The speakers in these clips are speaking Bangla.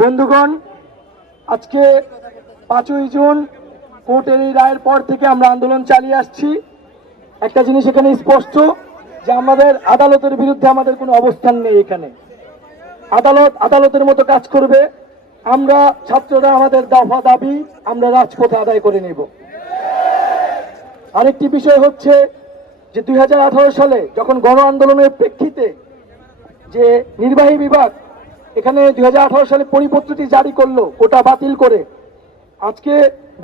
বন্ধুগণ, আজকে 5ই জুন কোর্টের এই রায়ের পর থেকে আমরা আন্দোলন চালিয়ে আসছি। একটা জিনিস এখানে স্পষ্ট যে আমাদের আদালতের বিরুদ্ধে আমাদের কোনো অবস্থান নেই। এখানে আদালত আদালতের মতো কাজ করবে। আমরা ছাত্ররা আমাদের দফা দাবি আমরা রাজপথে আদায় করে নেব। আরেকটি বিষয় হচ্ছে যে 2018 সালে যখন গণ আন্দোলনের প্রেক্ষিতে যে নির্বাহী বিভাগ এখানে 2018 সালে পরিপত্রটি জারি করলো কোটা বাতিল করে, আজকে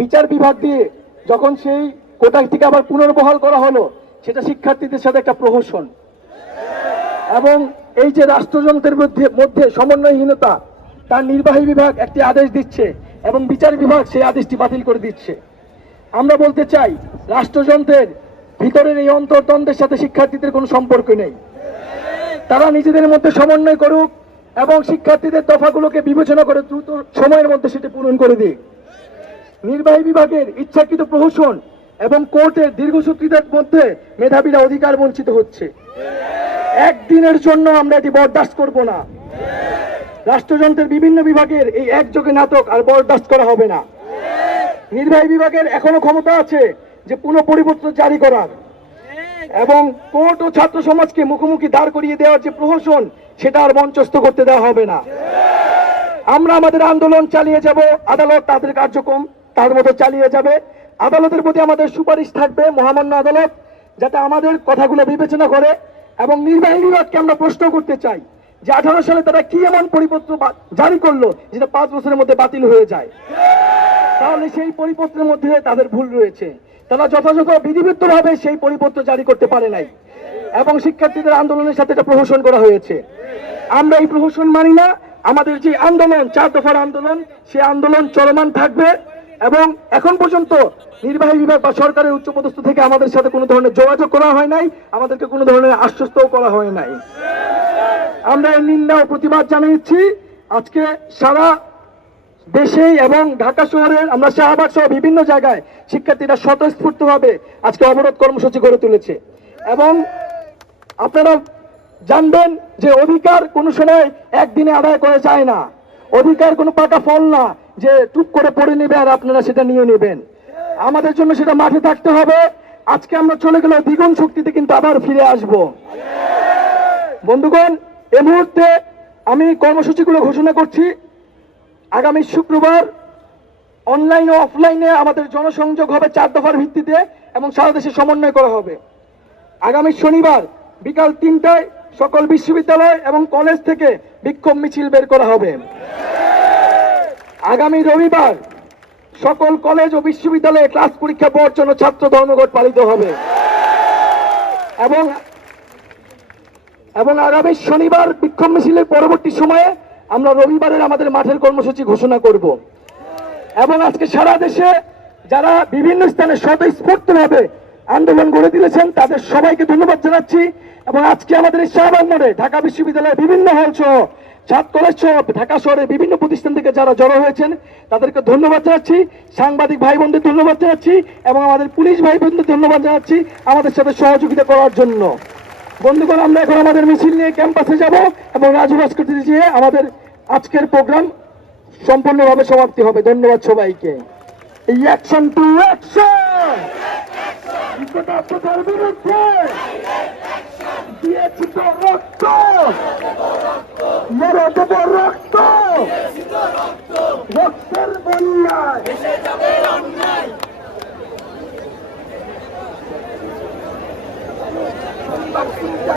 বিচার বিভাগ দিয়ে যখন সেই কোটাটিকে আবার পুনর্বহাল করা হলো, সেটা শিক্ষার্থীদের সাথে একটা প্রহসন। এবং এই যে রাষ্ট্রযন্ত্রের মধ্যে সমন্বয়হীনতা, তার নির্বাহী বিভাগ একটি আদেশ দিচ্ছে এবং বিচার বিভাগ সেই আদেশটি বাতিল করে দিচ্ছে। আমরা বলতে চাই, রাষ্ট্রযন্ত্রের ভিতরের এই অন্তর্দ্বন্দ্বের সাথে শিক্ষার্থীদের কোনো সম্পর্ক নেই। তারা নিজেদের মধ্যে সমন্বয় করুক এবং শিক্ষার্থীদের দফাগুলোকে বিবেচনা করে দ্রুত সময়ের মধ্যে সেটি পূরণ করে দিক। নির্বাহী বিভাগের ইচ্ছাকৃত প্রহসন এবং কোর্টের দীর্ঘসূত্রিতার মধ্যে মেধাবীরা অধিকার বঞ্চিত হচ্ছে। একদিনের জন্য আমরা এটি বরদাস্ত করব না। রাষ্ট্রযন্ত্রের বিভিন্ন বিভাগের এই একযোগে নাটক আর বরদাস্ত করা হবে না। নির্বাহী বিভাগের এখনো ক্ষমতা আছে যে পুনঃ পরিপত্র জারি করার, এবং কোর্ট ও ছাত্র সমাজকে মুখোমুখি দাঁড় করিয়ে দেওয়ার যে প্রহসন, সেটা আর মঞ্চস্থ করতে দেওয়া হবে না। আমরা আমাদের আন্দোলন চালিয়ে যাব, আদালত তাদের কার্যক্রম তার মতো চালিয়ে যাবে। আদালতের প্রতি আমাদের সুপারিশ থাকবে, মহামান্য আদালত যাতে আমাদের কথাগুলো বিবেচনা করে। এবং নির্বাহী বিভাগকে আমরা প্রশ্ন করতে চাই যে 18 সালে তারা কি এমন পরিপত্র জারি করলো যেটা 5 বছরের মধ্যে বাতিল হয়ে যায়। তাহলে সেই পরিপত্রের মধ্যে তাদের ভুল রয়েছে। তারা যথাযথ বিধিবদ্ধভাবে সেই পরিপত্র জারি করতে পারে নাই এবং শিক্ষার্থীদের আন্দোলনের সাথে এটা প্রহসন করা হয়েছে। আমরা এই প্রহসন মানি না। আমাদের যে আন্দোলন, 4 দফার আন্দোলন, সেই আন্দোলন চলমান থাকবে। এবং এখন পর্যন্ত নির্বাহী বিভাগ বা সরকারের উচ্চপদস্থ থেকে আমাদের সাথে কোনো ধরনের যোগাযোগ করা হয় নাই, আমাদেরকে কোনো ধরনের আশ্বস্তও করা হয় নাই। আমরা এর নিন্দা ও প্রতিবাদ জানাচ্ছি। আজকে সারা দেশে এবং ঢাকা শহরের আমরা শাহবাগ সহ বিভিন্ন জায়গায় শিক্ষার্থীরা স্বতঃস্ফূর্তভাবে আজকে অবরোধ কর্মসূচি গড়ে তুলেছে। এবং আপনারা জানবেন যে অধিকার কোনো সময় একদিনে আদায় করা যায় না। অধিকার কোনো পাকা ফল না যে টুক করে পড়ে নেবে আর আপনারা সেটা নিয়ে নেবেন। আমাদের জন্য সেটা মাঠে থাকতে হবে। আজকে আমরা চলে গেলে দ্বিগুণ শক্তিতে কিন্তু আবার ফিরে আসব। বন্ধুগণ, এই মুহূর্তে আমি কর্মসূচিগুলো ঘোষণা করছি। আগামী শুক্রবার অনলাইন ও অফলাইনে আমাদের জনসংযোগ হবে 4 দফার ভিত্তিতে এবং সারা দেশে সমন্বয় করা হবে। আগামী শনিবার বিকাল 3টায় সকল বিশ্ববিদ্যালয় এবং কলেজ থেকে বিক্ষোভ মিছিল বের করা হবে। আগামী রবিবার সকল কলেজ ও বিশ্ববিদ্যালয়ে ক্লাস পরীক্ষা বর্জন ও ছাত্র ধর্মঘট পালিত হবে। এবং আগামী শনিবার বিক্ষোভ মিছিলের পরবর্তী সময়ে আমরা রবিবারের আমাদের মাঠের কর্মসূচি ঘোষণা করব। এবং আজকে সারা দেশে যারা বিভিন্ন স্থানে স্বতঃস্ফূর্তভাবে আন্দোলন গড়ে তুলেছেন, তাদের সবাইকে ধন্যবাদ জানাচ্ছি। এবং আজকে আমাদের এই শাহবাগ মোড়ে ঢাকা বিশ্ববিদ্যালয়ের বিভিন্ন হল সহ ছাত্র কলেজ সহ ঢাকা শহরের বিভিন্ন প্রতিষ্ঠান থেকে যারা জড়ো হয়েছেন তাদেরকে ধন্যবাদ জানাচ্ছি। সাংবাদিক ভাই বোনদের ধন্যবাদ জানাচ্ছি এবং আমাদের পুলিশ ভাই বোনদের ধন্যবাদ জানাচ্ছি আমাদের সাথে সহযোগিতা করার জন্য। বন্ধুগণ, আমরা এখন আমাদের মিছিল নিয়ে ক্যাম্পাসে যাব এবং রাজু ভাস্কর্যে গিয়ে আমাদের আজকের প্রোগ্রাম সম্পূর্ণভাবে সমাপ্তি হবে। ধন্যবাদ সবাইকে। অ্যাকশন টু অ্যাকশন, বিরুদ্ধে দিয়েছি তো রক্ত, মেরে দেব রক্ত, রক্তের বন্যায়।